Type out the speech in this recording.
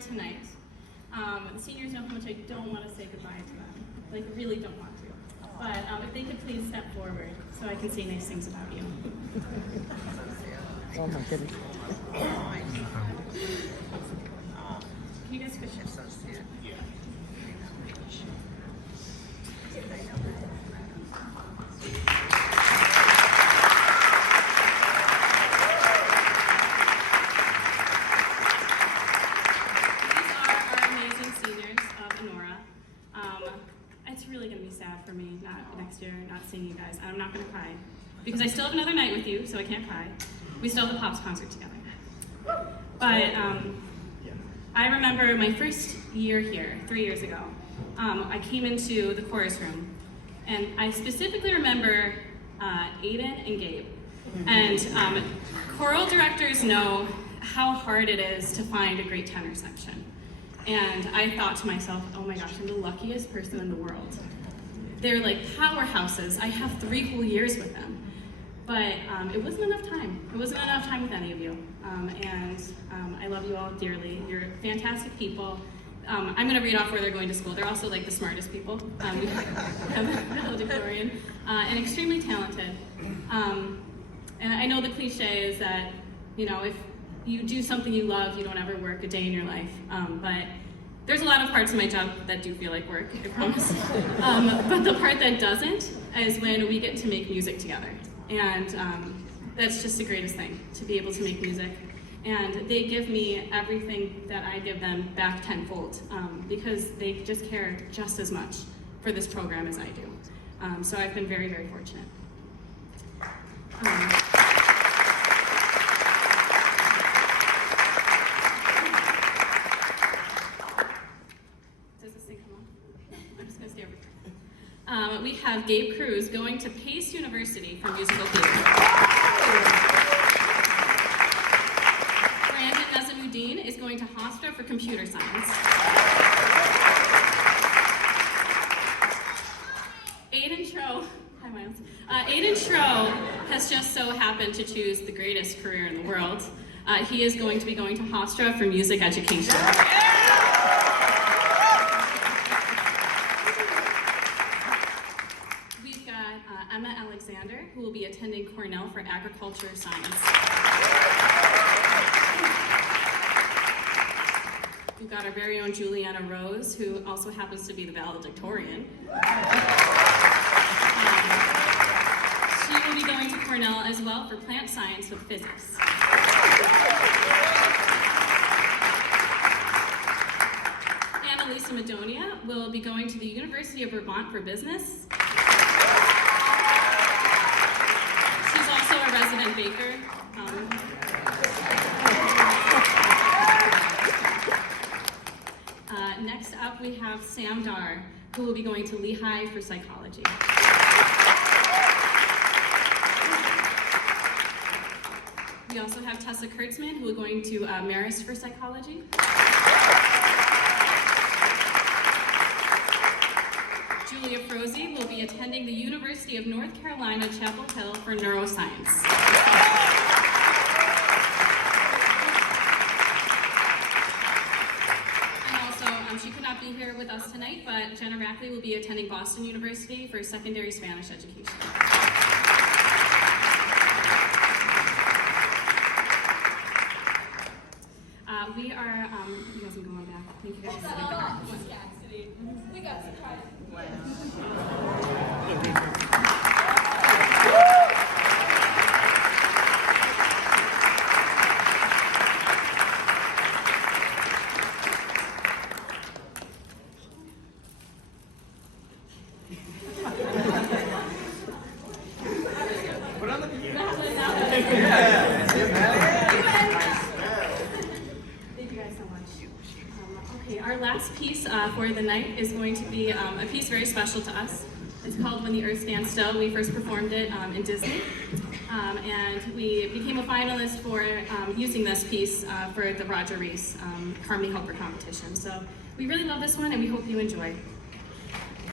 Tonight. The seniors know how much I don't want to say goodbye to them. Like, really don't want to. But if they could please step forward so I can say nice things about you. Oh my goodness. Can you guys switch your Yeah. It's really going to be sad for me next year not seeing you guys. I'm not going to cry because I still have another night with you, so I can't cry. We still have the Pops concert together. But I remember my first year here, 3 years ago. I came into the chorus room, and I specifically remember Aiden and Gabe. And choral directors know how hard it is to find a great tenor section. And I thought to myself, oh my gosh, I'm the luckiest person in the world. They're like powerhouses. I have 3 whole years with them. But it wasn't enough time. It wasn't enough time with any of you. I love you all dearly. You're fantastic people. I'm gonna read off where they're going to school. They're also like the smartest people. We have a valedictorian and extremely talented. And I know the cliche is that, you know, if you do something you love, you don't ever work a day in your life. But there's a lot of parts of my job that do feel like work, I promise. But the part that doesn't is when we get to make music together. And that's just the greatest thing, to be able to make music. And they give me everything that I give them back tenfold, because they just care just as much for this program as I do. So I've been very, very fortunate. Does this thing come on? I'm just gonna stay over here. We have Gabe Cruz going to Pace University for musical theater. Dean is going to Hofstra for computer science. Aiden Tro, hi Miles. Aiden Tro has just so happened to choose the greatest career in the world. He is going to be going to Hofstra for music education. We've got Emma Alexander, who will be attending Cornell for agriculture science. We've got our very own Juliana Rose, who also happens to be the valedictorian. She will be going to Cornell as well for plant science with physics. Annalisa Madonia will be going to the University of Vermont for business. She's also a resident baker. Next up, we have Sam Dar, who will be going to Lehigh for psychology. We also have Tessa Kurtzman, who will be going to Marist for psychology. Julia Froese will be attending the University of North Carolina, Chapel Hill for neuroscience. She could not be here with us tonight, but Jenna Rackley will be attending Boston University for secondary Spanish education. We are, you guys can go on back. Thank you guys. We got surprised. Put on the Thank you guys so much. Okay, our last piece for the night is going to be a piece very special to us. It's called When the Earth Stands Still. We first performed it in Disney, and we became a finalist for using this piece for the Roger Rees Harmony Helper competition. So we really love this one, and we hope you enjoy.